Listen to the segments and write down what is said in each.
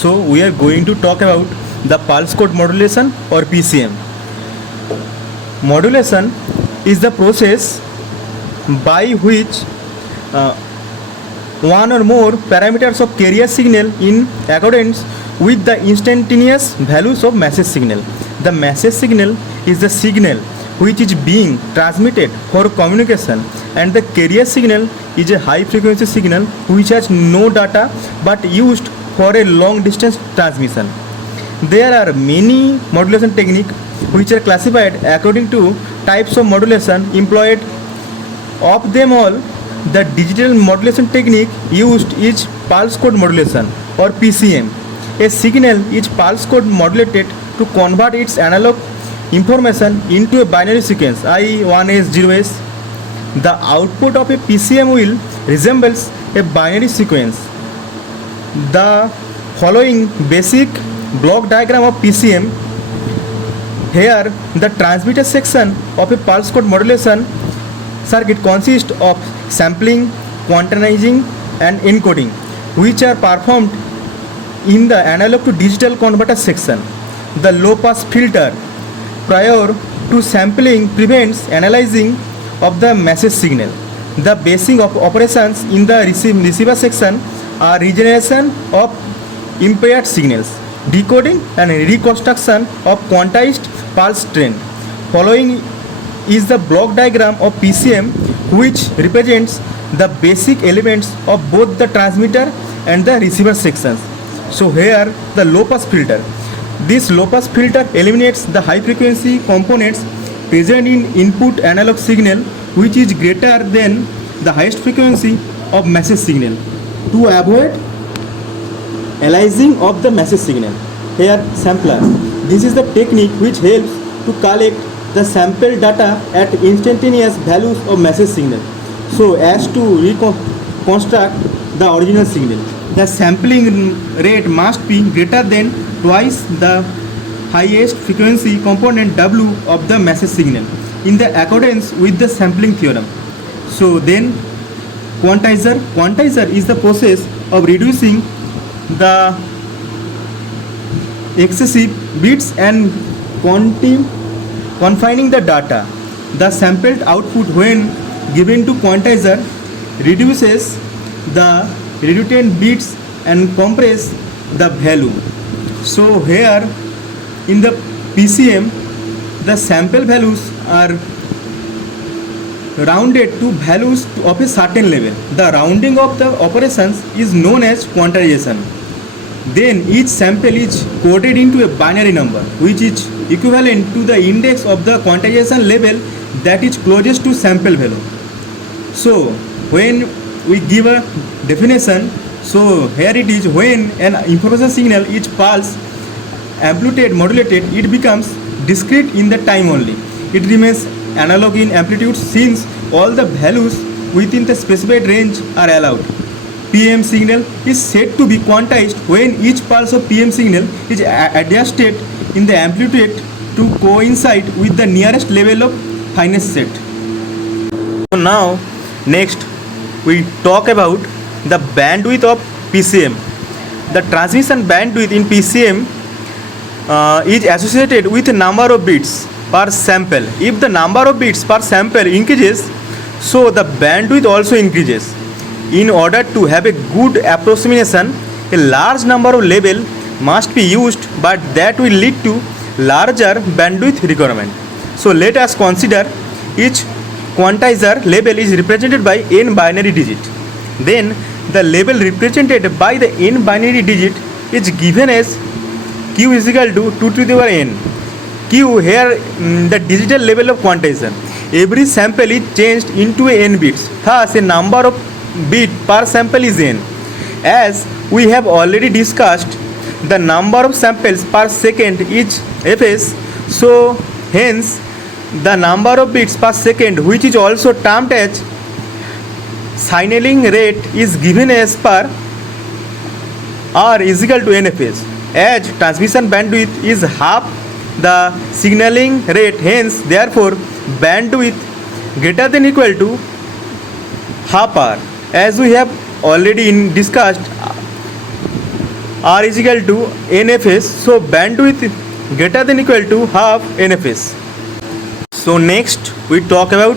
So we are going to talk about the pulse code modulation or PCM. Modulation is the process by which uh, one or more parameters of carrier signal in accordance with the instantaneous values of message signal. The message signal is the signal which is being transmitted for communication, and the carrier signal is a high frequency signal which has no data but used for a long distance transmission. There are many modulation techniques which are classified according to types of modulation employed. Of them all, the digital modulation technique used is pulse code modulation or PCM. A signal is pulse code modulated to convert its analog information into a binary sequence, i.e. 1s 0s. The output of a PCM will resembles a binary sequence. The following basic block diagram of PCM. Here, the transmitter section of a pulse code modulation circuit consists of sampling, quantizing, and encoding, which are performed in the analog to digital converter section. The low pass filter prior to sampling prevents analyzing of the message signal. The basic of operations in the receiver section are regeneration of impaired signals, decoding and reconstruction of quantized pulse trend. Following is the block diagram of PCM, which represents the basic elements of both the transmitter and the receiver sections. So here the low pass filter. This low pass filter eliminates the high frequency components present in input analog signal, which is greater than the highest frequency of message signal, to avoid aliasing of the message signal. Here sampler. This is the technique which helps to collect the sample data at instantaneous values of message signal, so as to reconstruct the original signal. The sampling rate must be greater than twice the highest frequency component W of the message signal in the accordance with the sampling theorem. So then quantizer is the process of reducing the excessive bits and confining the data. The sampled output, when given to quantizer, reduces the redundant bits and compress the value. So here in the PCM, the sample values are rounded to values of a certain level. The rounding of the operations is known as quantization. Then each sample is coded into a binary number, which is equivalent to the index of the quantization level that is closest to sample value. So when we give a definition, so here it is: when an information signal is pulse amplitude modulated, it becomes discrete in the time only. It remains analog in amplitude since all the values within the specified range are allowed. PM signal is said to be quantized when each pulse of PM signal is adjusted in the amplitude to coincide with the nearest level of fineness set. So now next we talk about the bandwidth of PCM. The transmission bandwidth in PCM is associated with the number of bits per sample. If the number of bits per sample increases, so the bandwidth also increases. In order to have a good approximation, a large number of labels must be used, but that will lead to larger bandwidth requirement. So let us consider each quantizer label is represented by n binary digit. Then the label represented by the n binary digit is given as q is equal to 2 to the power n. Q here the digital level of quantization. Every sample is changed into a n bits. Thus a number of bit per sample is n. As we have already discussed, the number of samples per second is fs. So hence the number of bits per second, which is also termed as signaling rate, is given as per r is equal to nfs. As transmission bandwidth is half the signaling rate, hence therefore bandwidth greater than equal to half r. As we have already discussed, R is equal to NFS, so bandwidth greater than equal to half NFS. So next we talk about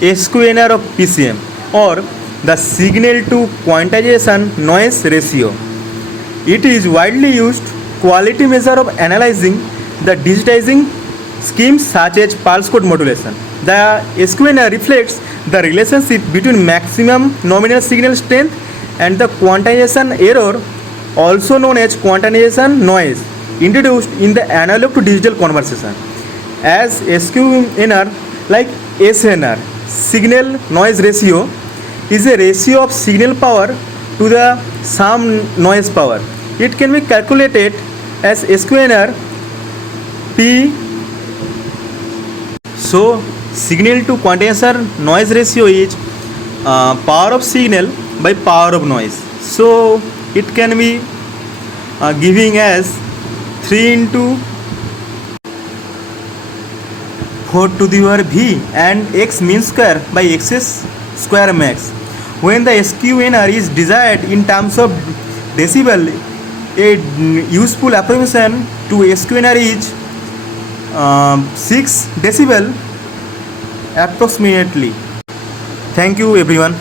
SQNR of PCM, or the signal to quantization noise ratio. It is widely used quality measure of analyzing the digitizing schemes such as pulse code modulation. The SQNR reflects the relationship between maximum nominal signal strength and the quantization error, also known as quantization noise, introduced in the analog to digital conversion. As SQNR, like SNR, signal noise ratio, is a ratio of signal power to the sum noise power. It can be calculated as SQNR P. So signal to quantization noise ratio is power of signal by power of noise. So it can be giving as 3 into 4 to the power v and x mean square by x square max. When the SQNR is desired in terms of decibel, a useful approximation to SQNR is 6 decibel approximately. Thank you everyone.